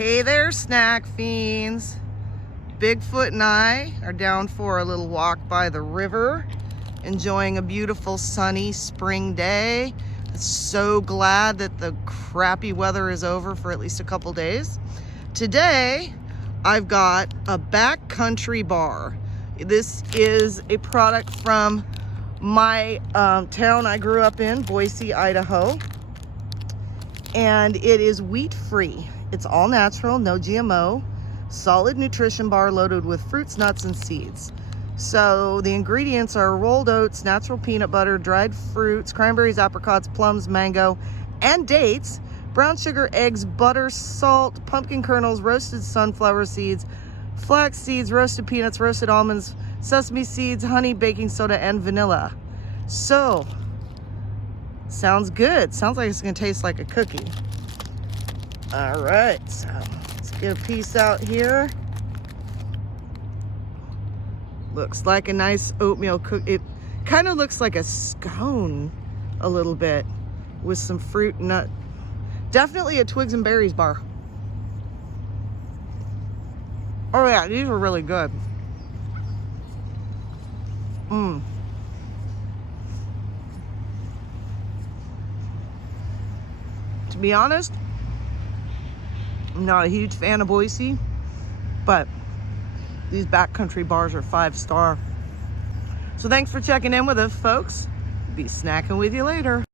Hey there, snack fiends. Bigfoot and I are down for a little walk by the river, enjoying a beautiful sunny spring day. So glad that the crappy weather is over for at least a couple days. Today, I've got a Backcountry Bar. This is a product from my town I grew up in, Boise, Idaho. And it is wheat-free. It's all natural, no GMO, solid nutrition bar loaded with fruits, nuts, and seeds. So the ingredients are rolled oats, natural peanut butter, dried fruits, cranberries, apricots, plums, mango, and dates, brown sugar, eggs, butter, salt, pumpkin kernels, roasted sunflower seeds, flax seeds, roasted peanuts, roasted almonds, sesame seeds, honey, baking soda, and vanilla. So, sounds good. Sounds like it's gonna taste like a cookie. All right, so let's get a piece out here. Looks like a nice oatmeal cookie. It kind of looks like a scone a little bit with some fruit and nut. Definitely a twigs and berries bar. Oh yeah, these are really good. To be honest, I'm not a huge fan of Boise, but these backcountry bars are 5-star. So thanks for checking in with us, folks. Be snacking with you later.